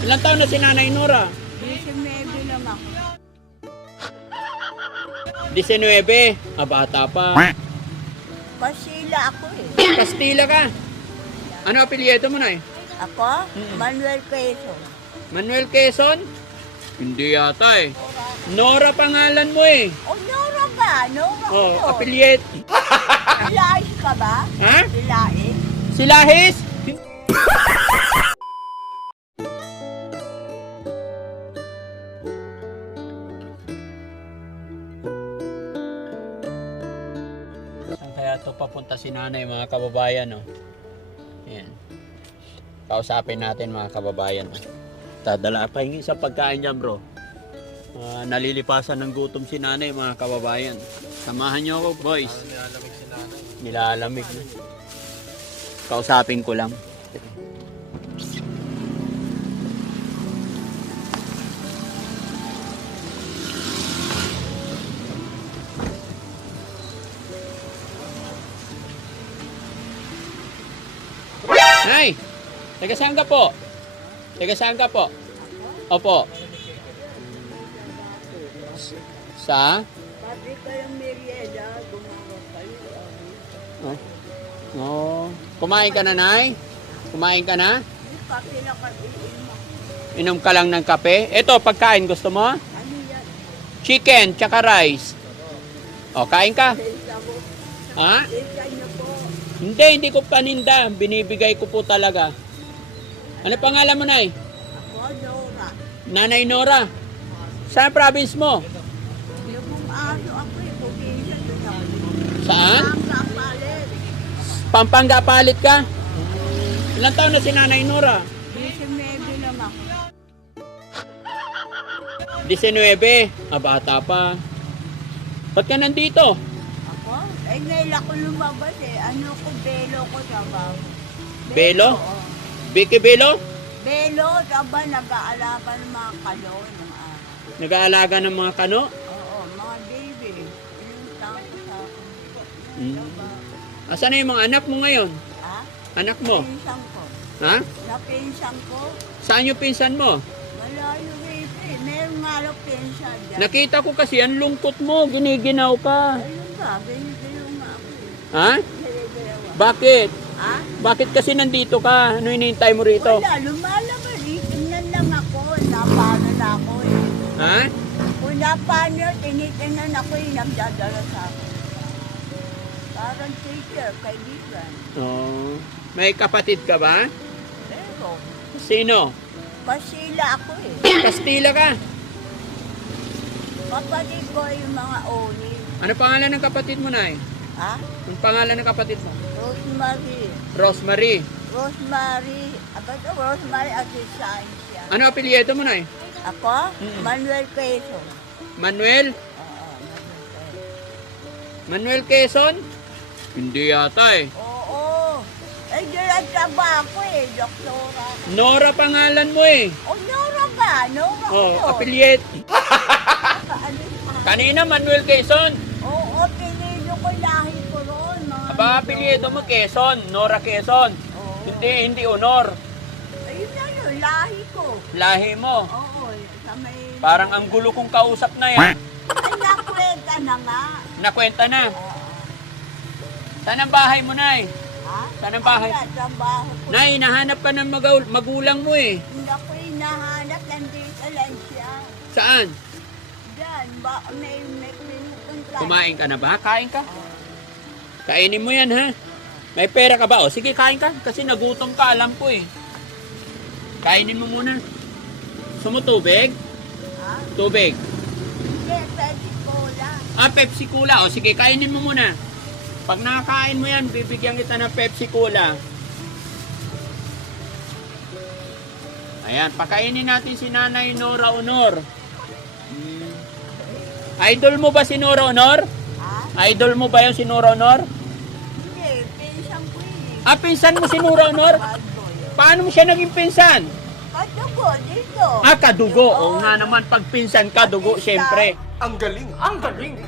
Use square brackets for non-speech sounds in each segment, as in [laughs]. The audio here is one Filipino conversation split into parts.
Ilang taon na si Nanay Nora? Kasi maybe lang ako. 19. Ah, bata pa. Pasila ako eh. Kastila ka. Ano apelyido mo na eh? Ako? Manuel Quezon. Manuel Quezon? Hindi yata eh. Nora pangalan mo eh. O, Nora ba? Nora ko Oh, yun. apelyet. Silais ka ba? Ha? Silais? Silahis? Nanay mga kababayan no? Ayan. Kausapin natin mga kababayan. Tadala pa hingi sa pagkain niya bro. Ah, nalilipasan ng gutom si nanay mga kababayan. Samahan niyo ako boys. Nilalamig si nanay. Nilalamig. Kausapin ko lang. Taga saan ka po? Taga saan ka po? Opo. Sa? Sabi ko yung merienda, gumawa kayo. Oh. Oh. Kumain ka na, Nay? Kumain ka na? Kape na mo. Inom ka lang ng kape? Ito, pagkain. Gusto mo? Ano yan? Chicken, tsaka rice. O, kain ka. Ha? Hindi, hindi ko paninda. Binibigay ko po talaga. Ano pangalan mo, Nay? Ako, Nora. Nanay Nora. Saan province mo? Ako eh. Saan? Pampanga palit ka? Ilang taon na si Nanay Nora? Kasi maybe lang ako. 19. Ah, bata pa. Ba't ka nandito? Ako? Eh, ngayon ako lumabas eh. Ano ko, belo ko trabaho. Belo? oo. Vicky Belo? Belo, trabaho, nag-aalaga ng mga kalon ng araw. Nag-aalaga ng mga kano? Oo, mga baby. Yung tao sa akin. Mm. Asan na yung mga anak mo ngayon? Ha? Anak mo? Pinsan ko. Ha? Napinsan ko. Saan yung pinsan mo? Malayo eh. Meron nga lang pinsan dyan. Nakita ko kasi ang lungkot mo, giniginaw ka. Ayun ba, binigay nga ako eh. Ha? Bakit? Ha? Bakit kasi nandito ka? Ano hinihintay mo rito? Wala, lumalaban eh. Tingnan lang ako. Napano na ako eh. Ha? Kung napano, tinitingnan ako eh. Nagdadala sa akin. Parang teacher, kaibigan. Oh. May kapatid ka ba? Pero, Sino? pasila ako eh. [coughs] Kastila ka. Kapatid ko yung mga oni. Ano pangalan ng kapatid mo, Nay? Ha? Ang pangalan ng kapatid mo? Rosemary. Rosemary. Rosemary. Aba ito, Rosemary siya. Ano apelyido mo, Nay? Ako? Mm. Manuel Quezon. Manuel? Oo, Manuel Quezon. Hindi yata eh. Oo. Eh, dyan ang trabaho ko eh, doktora. Nora pangalan mo eh. O, Nora ba? Nora ko Oh, yun. apelyet. [laughs] Ano pa? Kanina Manuel Quezon. Oo, pinili ko lahi ko Aba, apelyido mo Quezon. Nora Quezon. Oo. Hindi, hindi honor. Ayun na yun, lahi ko. Lahi mo. Oo, sa may... Parang ang gulo kong kausap na yan. Ay, nakwenta na nga. Nakwenta na. Oo. Saan ang bahay mo, Nay? Ha? Saan ang bahay? Ay, trabaho ko. Nay, nahanap ka ng magaw- magulang mo eh. Hindi ako hinahanap, nandito lang siya. Saan? Diyan, ba, may, may pinupunta. Kumain ka na ba? Kain ka? Oo. Kainin mo yan, ha? May pera ka ba? O, sige, kain ka. Kasi nagutom ka, alam ko eh. Kainin mo muna. Gusto mo tubig? Ha? Tubig. Hindi, ko lang. Ah, Pepsi Cola. O, sige, kainin mo muna. Pag nakakain mo yan, bibigyan kita ng Pepsi Cola. Ayan, pakainin natin si Nanay Nora Honor. Hmm. Idol mo ba si Nora Honor? Idol mo ba yung si Nora Honor? Hindi, pinsan ko eh. Ah, pinsan mo si Nora Honor? Paano mo siya naging pinsan? Katugo, dito. Ah, kadugo. Oo nga naman, pag pinsan kadugo, syempre. Ang galing! Ang galing! [laughs]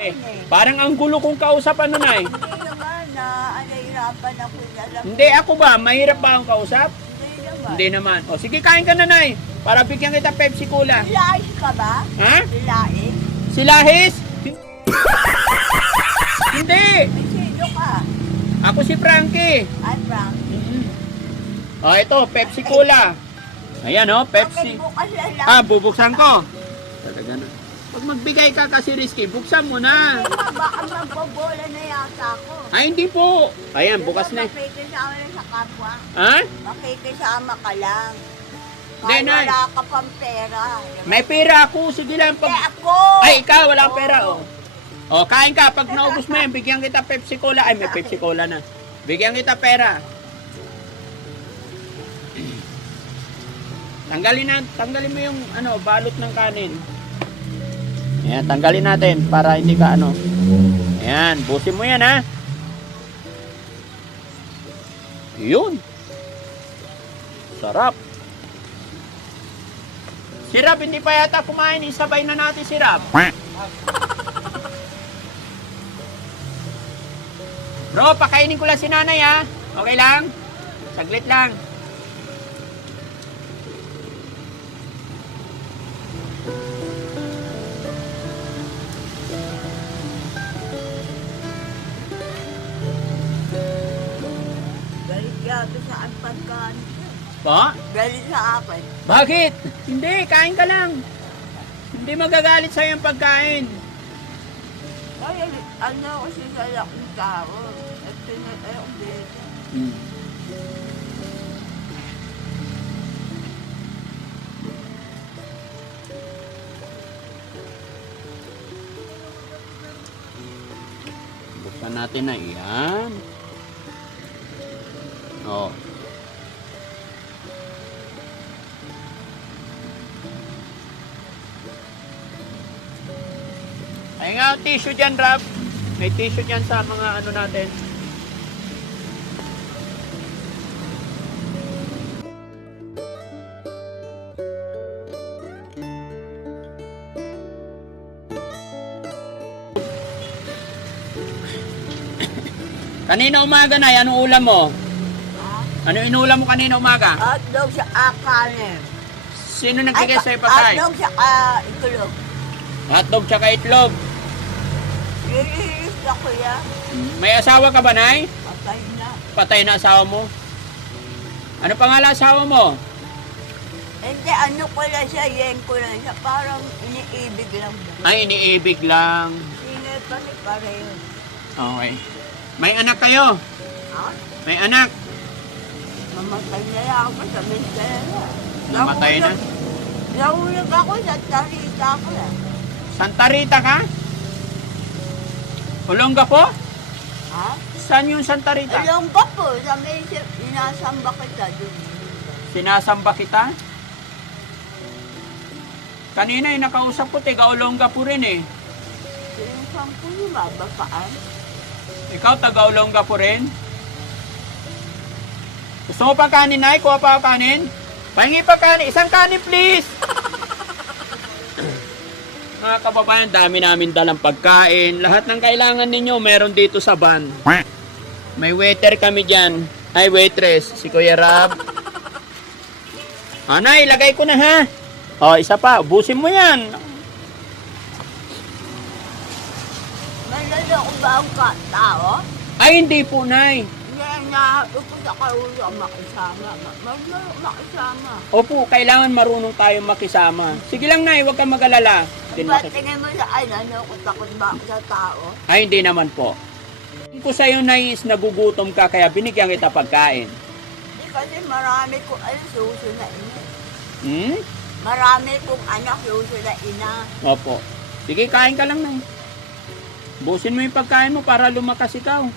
Eh, parang ang gulo kong kausap, ano na Hindi naman na, ano, hirapan ako na lang. Hindi, ako ba? Mahirap ba ang kausap? Hindi naman. Hindi naman. O sige, kain ka na, Nay. Para bigyan kita Pepsi Cola. Lais ka ba? Ha? Lais? Si Lahis? Hindi! Sino ka? Ako si Frankie. Ay, Frank. O, ito, Pepsi Cola. Ayan, oh, Pepsi. Ah, bubuksan ko. Talaga na. Pag magbigay ka kasi risky, buksan mo na. Baka magbobola na yata ako. Ay, hindi po. Ayan, bukas na. Makikisama na sa kapwa. Ha? Makikisama ka lang. Hindi, Nay. wala ka pang pera. May pera ako. Sige lang. Hindi Pag... ako! Ay, ikaw, wala kang pera. Oh. Oh, kain ka. Pag naubos mo yan, bigyan kita Pepsi Cola. Ay, may Pepsi Cola na. Bigyan kita pera. Tanggalin na, tanggalin mo yung ano, balot ng kanin. Ayan, tanggalin natin para hindi ka ano. Ayan, busin mo yan ha. Yun. Sarap. Sirap, hindi pa yata kumain. Isabay na natin sirap. [laughs] Bro, pakainin ko lang si nanay ha. Okay lang? Saglit lang. Galit yata sa ang pagkaan. Po? Galit sa akin. Bakit? Hindi, kain ka lang. Hindi magagalit sa'yo yung pagkain. Ay, ano kasi sa laking tao. Buksan natin na yan. Oh. Ay nga, tissue dyan, Rab. May tissue dyan sa mga ano natin. Kanina umaga na, anong ulam mo? Ano inulam mo kanina umaga? Hotdog sa akanin. Sino nagbigay sa'yo pagkain? Hotdog sa uh, ikulog. Hotdog tsaka itlog. Nililis na kuya. May asawa ka ba, Nay? Patay na. Patay na asawa mo? Ano pangalan asawa mo? Hindi, ano ko lang siya, yen ko lang siya. Parang iniibig lang? Ay, iniibig lang. Sino pa ni pareho? Okay. May anak kayo? Ha? May anak? Mamatay na lang ako sa mentera. Namatay na? Nahulog ako sa tarita ko lang. Santa Rita ka? Olonga po? Ha? Saan yung Santa Rita? Ko po, sa may inasamba kita doon. Sinasamba kita? Kanina yung nakausap ko, tiga Olonga po rin eh. Sinasang ko yung babapaan. Ikaw, taga Olonga po rin? Gusto mo pa kanin, Nay? Kuha pa kanin? Pahingi pa kanin. Isang kanin, please! [coughs] Mga kababayan, dami namin dalang pagkain. Lahat ng kailangan ninyo, meron dito sa van. May waiter kami dyan. Ay, waitress. Si Kuya Rab. [coughs] Anay, ilagay ko na ha. O, isa pa. Ubusin mo yan. Malala ko ba ang ka- tao? Ay, hindi po, Nay. Hindi na ko sa kaulo ang makisama. Maglaro makisama. Opo, kailangan marunong tayong makisama. Sige lang, Nay. Huwag kang mag-alala. Din Ba't makis- tingin mo sa ano, ano, kung takot ba ako sa tao? Ay, hindi naman po. Kung ko sa'yo, Nay, is nagugutom ka, kaya binigyan kita pagkain. Hindi kasi marami kong ano, suso na ina. Hmm? Marami kong anak, suso na ina. Opo. Sige, kain ka lang, Nay. Busin mo yung pagkain mo para lumakas ikaw.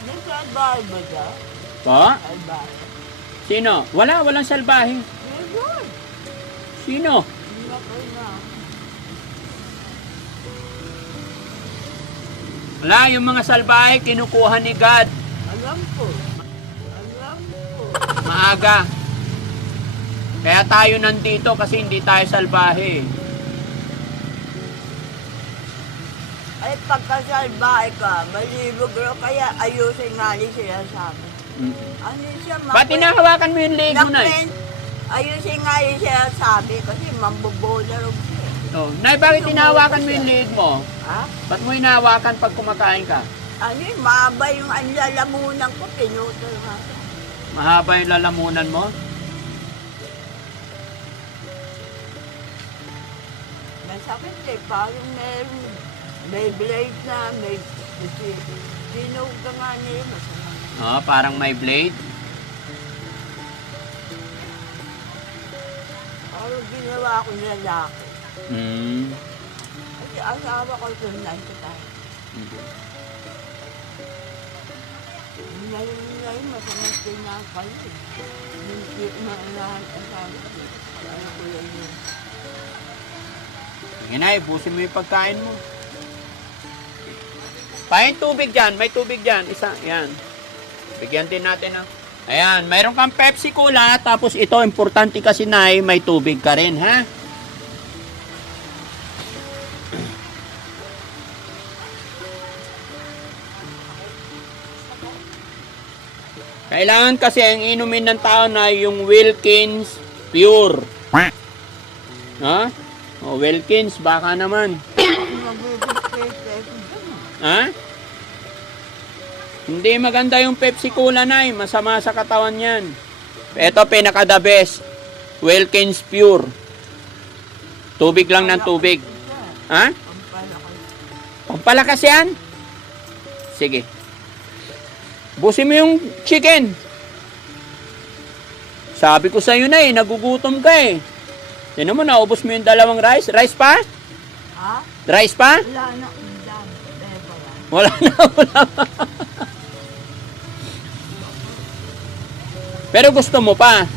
May salbahe ba dyan? Po? Salbahe. Sino? Wala, walang salbahe. Meron. Sino? Wala, yung mga salbahe, kinukuha ni God. Alam ko. Alam ko. Maaga. Kaya tayo nandito kasi hindi tayo salbahe. Ay, pagkasalbahe ka, malibog ro, kaya ayusin nga ni siya sabi. Mm. Ano siya, Ba't tinahawakan mo yung leg mo? Nakmen, ayusin nga ni siya sabi, kasi mambubola ro siya. Oh, Nay, bakit tinahawakan mo yung leg mo? Ha? Ba't mo hinahawakan pag kumakain ka? Ano yun, mahaba yung anlalamunan ko, pinutol nga. Mahaba yung lalamunan mo? Masakit eh, parang meron, may blade na, may, sinog ka nga nila, masama. Oh, parang may blade. Parang ginawa ko na laki. Mm. Kasi asawa ko doon lang sa tayo. Ngayon ngayon, masamang pinakayo. Hindi na lahat asawa ko. Ano ko yan yun. Sige na, ibusin mo yung pagkain mo. Pahin tubig dyan, may tubig dyan. Isa, yan. Bigyan din natin ng... Ayan, mayroon kang Pepsi Cola, tapos ito, importante kasi na may tubig ka rin, ha? Kailangan kasi ang inumin ng tao na yung Wilkins Pure. Ha? O, Wilkins, baka naman. Ha? Hindi maganda yung Pepsi Cola na Masama sa katawan yan. Ito, pinaka the best. Wilkins Pure. Tubig lang ng tubig. Ha? Pampalakas yan? Sige. Busin mo yung chicken. Sabi ko sa'yo na eh, nagugutom ka eh. Tinan mo, naubos mo yung dalawang rice. Rice pa? Ha? Rice pa? Wala na ulam. Beba lang. Wala na ulam. [laughs] Pero gusto mo pa.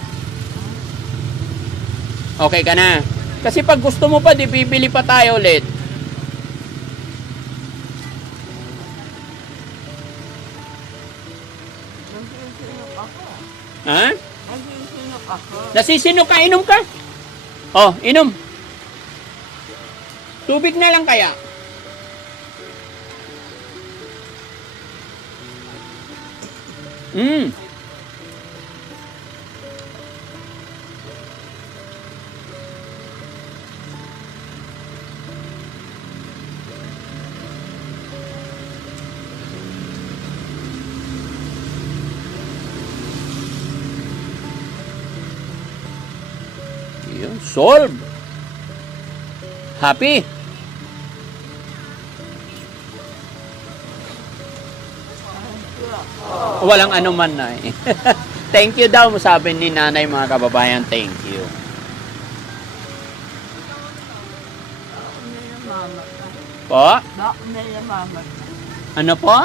Okay ka na. Kasi pag gusto mo pa, di bibili pa tayo ulit. Ha? Nagsisinok ako. Nasisino ka, inom ka? Oh, inom. Tubig na lang kaya. Mm. Yun, solve. Happy. Walang anuman na eh. [laughs] thank you daw, sabi ni nanay mga kababayan, thank you. May. Po? May. Ano po?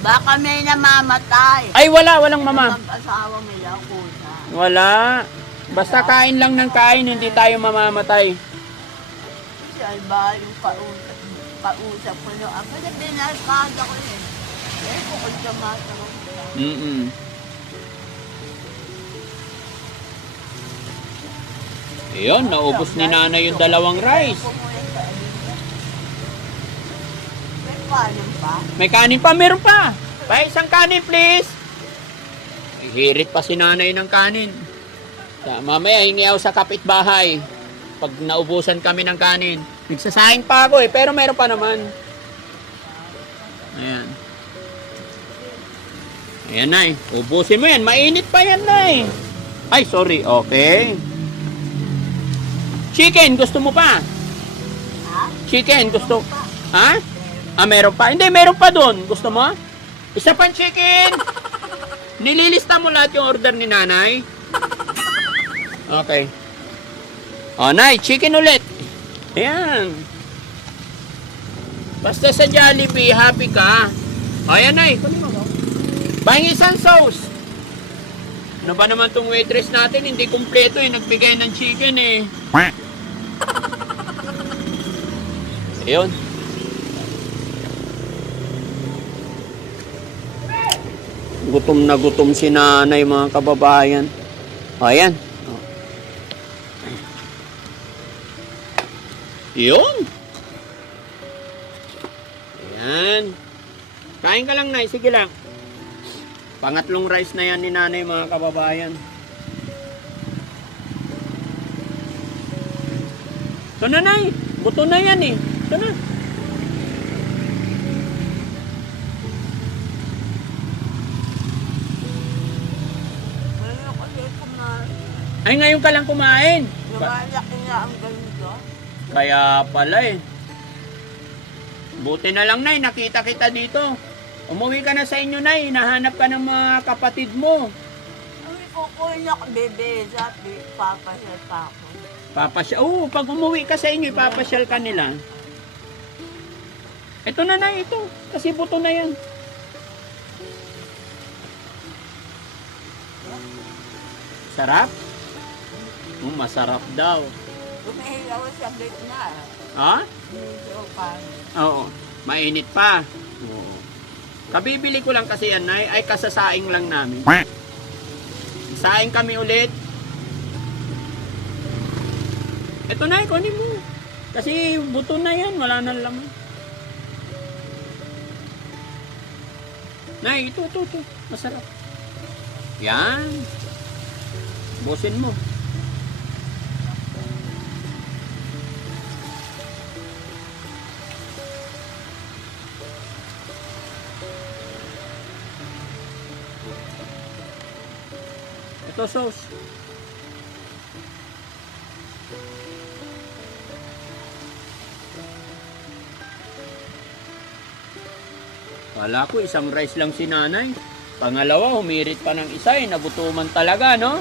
Baka may namamatay. Ay, wala, walang mama. Mag-asawa nila kusa. Wala. Basta kain lang ng kain, hindi tayo mamamatay. Si Alba yung pausap, pausap ko no. Ako na binarkada ko eh. Eh, bukod ka matawag ko. Mm-mm. Ayun, naubos ni nanay yung dalawang rice. May kanin pa? May kanin pa, meron pa. Pa isang kanin, please. Hirit pa si nanay ng kanin. Sa- Mamaya, hingi ako sa kapitbahay. Pag naubusan kami ng kanin. Nagsasahing pa ako eh, pero meron pa naman. Ayan. Ayan, Nay. Ubusin mo yan. Mainit pa yan, Nay. Ay, sorry. Okay. Chicken, gusto mo pa? Chicken, gusto... Ha? Ah, meron pa? Hindi, meron pa doon. Gusto mo? Isa pang chicken! Nililista mo lahat yung order ni nanay? Okay. O, nay, chicken ulit. Ayan. Basta sa Jollibee, happy ka. O, ayan, nay. Bang isang sauce. Ano ba naman tong waitress natin? Hindi kumpleto eh. Nagbigay ng chicken eh. Ayun. Gutom na gutom si nanay mga kababayan. O, ayan. O. Yun. Yan. Kain ka lang, Nay. Sige lang. Pangatlong rice na yan ni nanay, mga kababayan. Ito na, Nay. Buto na yan eh. Ito na. Ay, ngayon ka lang kumain. Lumalaki nga ang ganito. Kaya pala eh. Buti na lang, Nay. Nakita kita dito. Umuwi ka na sa inyo, Nay. Nahanap ka ng mga kapatid mo. Ay, kukunin ako, bebe. Sabi, papasal pa ako. Papasyal. Oo, pag umuwi ka sa inyo, ipapasyal ka nila. Ito na na ito. Kasi buto na yan. Sarap? Mm, masarap daw. Tumihilaw sa gitna. Ha? Oo. Mainit pa. Oo. Kabibili ko lang kasi yan, ay, ay kasasaing lang namin. Saing kami ulit. Ito na, kunin mo. Kasi buto na yan, wala nang laman. Nay, ito, ito, ito. Masarap. Yan. Busin mo. Ito sauce. Kala ko isang rice lang si nanay. Pangalawa, humirit pa ng isa eh. Nabutuman talaga, no?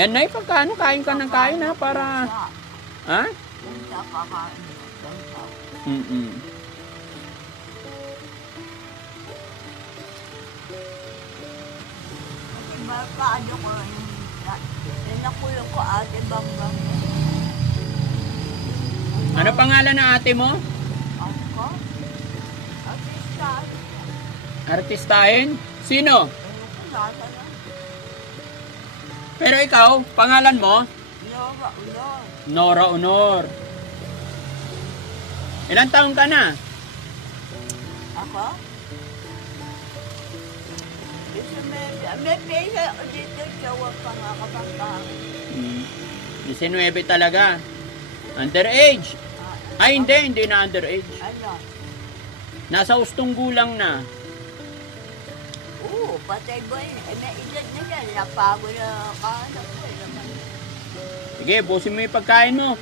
Yan, nay, pagkano kain ka ng kain ha? Para, ha? Mm-mm. Kasi baka ano ko nakulong ko ate bang bang. Ano pangalan ng ate mo? Ako? Sa, Artistahin? Sino? na? Pero ikaw, pangalan mo? Nova, ulong. Nora Honor. Ilan taong ka na? Ako? May, may pesa ako dito, jowa pa nga kapag Hmm. 19 talaga. Underage. Ay, hindi, hindi na underage. Ano? Nasa ustong gulang na. Oo, patay ba yun? Eh, may edad na yan. Napago na kahanap ko. eh, naman. Sige, busin mo yung pagkain mo.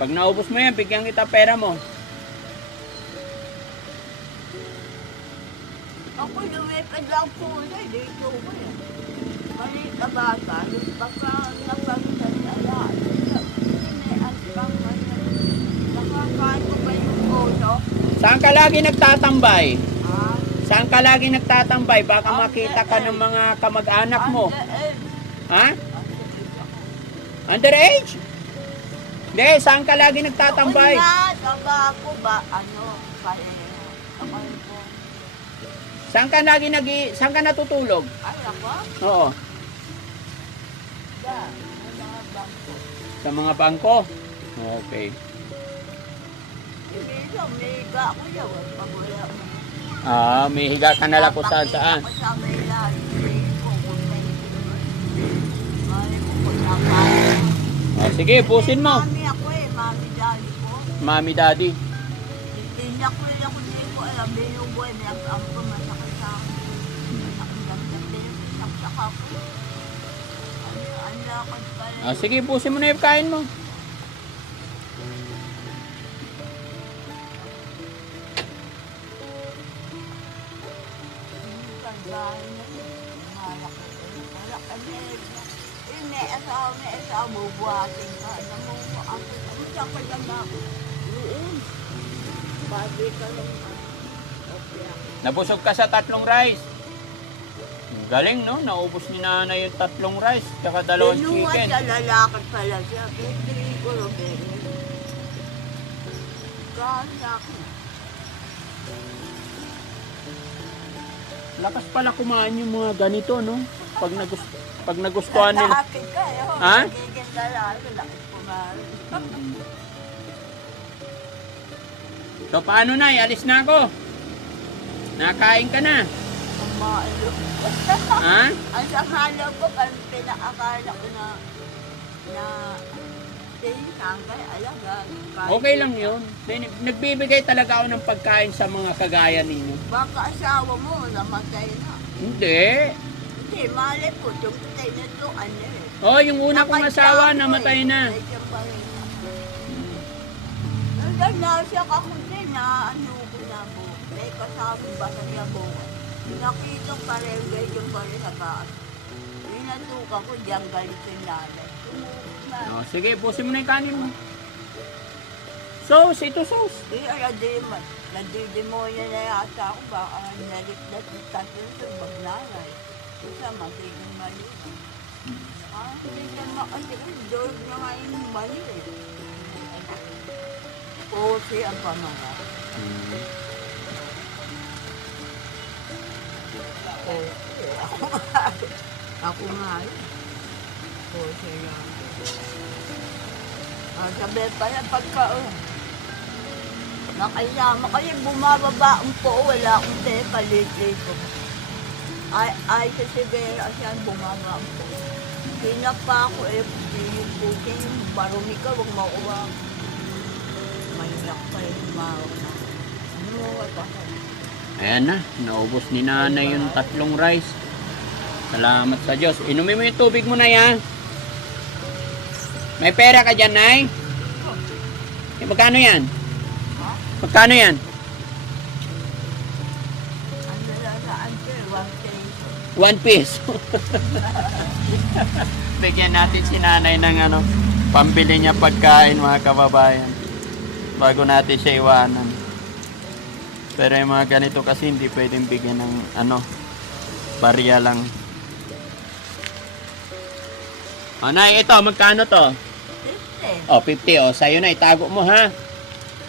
Pag naubos mo yan, bigyan kita pera mo. Ako lumipad lang po na. Dito ko eh. Mali ka bata. Baka napagsan na lahat. Saan ka lagi nagtatambay? Ah, Saan ka lagi nagtatambay? Baka makita ka ng mga kamag-anak mo. underage. Ha? Underage? Hindi, saan ka lagi nagtatambay? Ako na, taba ako ba? Ano? Pareho. Saan ka lagi nag saan ka natutulog? Ay, ako? Oo, Da. May mga bangko. sa mga bangko. Okay. Ibig may higa ako yan. Pag wala. Ah, may higa ka na lang kung saan saan. Ako sa may lahat. Ko. Oh, sige, pusin mo. Mami ako eh. Mami daddy ko. Mami, daddy. Hindi rin ako hindi ko alam. Binubuhay. May ang Ano, ang lakad pala. Ah, sige, pusin mo na yung kain mo. Nabusog ka sa tatlong rice. Galing, no? Naubos ni nanay yung tatlong rice, tsaka dalawang Pinuha chicken. siya, lalakad pala siya. Pipili ko lang eh. Kaya ako. Lakas pala kumain yung mga ganito, no? Pag, nagus pag nagustuhan nila. Lalakad ka oh. Ha? Nagiging lalaki. Lakad kumain. So paano na, alis na ako. Nakain ka na. Umalo. Ha? [laughs] Ang sakala ko, kasi pinakakala ko na, na, tinangkay, alaga. Okay lang yun. Nagbibigay talaga ako ng pagkain sa mga kagaya ninyo. Baka asawa mo, namatay na. Hindi. Hindi, malay po, tumatay na to, ano eh. Oh, yung una kong asawa, namatay eh. na. Hanggang nasa ako din, na ano ko na po. May kasama ba sa niya po. Nakita pa rin, ganyan pa rin sa taas. Pinatuka ko, diyan galit yung nanay. Na. Oh, sige, busin mo na yung kanin mo. Sauce, ito sauce. Di, nadidiman. Nadidemonya na yata ako. Baka nalit-lat yung tatlo sa magnanay. Isa, matiging mali. Ah, hindi ka makasigal. Dog na nga yung mali eh. Kasi ang pamara. Okay. Ako nga. Ako nga. Kasi lang. Ah, sabi pa yan pagka, oh. Nakayama kayo, bumababa ang po, wala akong teka, late ko. Ay, ay, sa Sibera, siya bumaba ang po. Pinapa ako, eh, yung yung barumi ka, huwag mauwa. Mayak pa yung mauna. Ano, wala ka. Ayan na, naubos ni nanay yung tatlong rice. Salamat sa Diyos. Inumin mo yung tubig mo na yan. May pera ka dyan, Nay? Eh, magkano yan? Magkano yan? Ano lang sa answer, one peso. One piece. [laughs] Bigyan natin si nanay ng ano, pambili niya pagkain mga kababayan. Bago natin siya iwanan. Pero yung mga ganito kasi hindi pwedeng bigyan ng ano, barya lang. O, nay, ito, magkano to? Fifty. O, 50. O, sa'yo na, itago mo ha.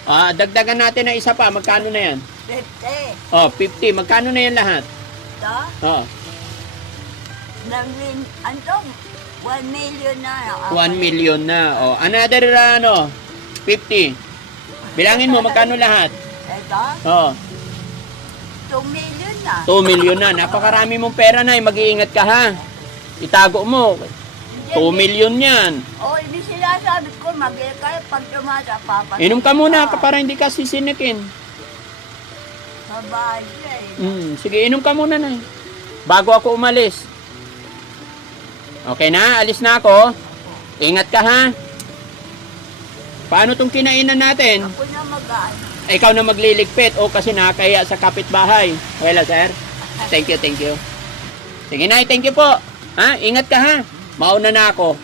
Ah, dagdagan natin na isa pa. Magkano na yan? Fifty. O, 50. Magkano na yan lahat? Ito, O, nang, ano, one million na. 1 million na. O, another ano, 50. Bilangin mo, magkano lahat? Ito, O, two million na. 2 million na. Napakarami mong pera na. Mag-iingat ka ha. Itago mo. 2 million yan. O, hindi sila sabi ko, mag-iil kayo pag tumata, papat. Inom ka muna ka para hindi ka sisinikin. Sa bahay siya eh. Mm, sige, inom ka muna na. Bago ako umalis. Okay na, alis na ako. Ingat ka ha. Paano tong kinainan natin? Ako na mag-ano. Ikaw na magliligpit o kasi nakakaya sa kapitbahay. Hello, sir. Thank you, thank you. Sige na, thank you po. Ha? Ingat ka ha. Mauna na ako.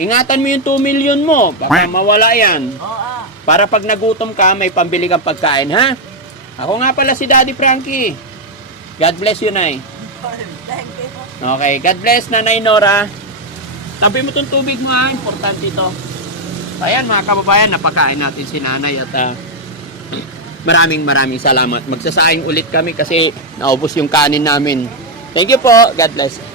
Ingatan mo yung 2 million mo. Baka mawala yan. Oo, ah. Para pag nagutom ka, may pambili kang pagkain, ha? Ako nga pala si Daddy Frankie. God bless you, Nay. Thank you. Okay, God bless, Nanay Nora. Tabi mo tong tubig mo, ha? Importante ito. Ayan, mga kababayan, napakain natin si Nanay at ah, maraming maraming salamat. Magsasaing ulit kami kasi naubos yung kanin namin. Thank you po. God bless.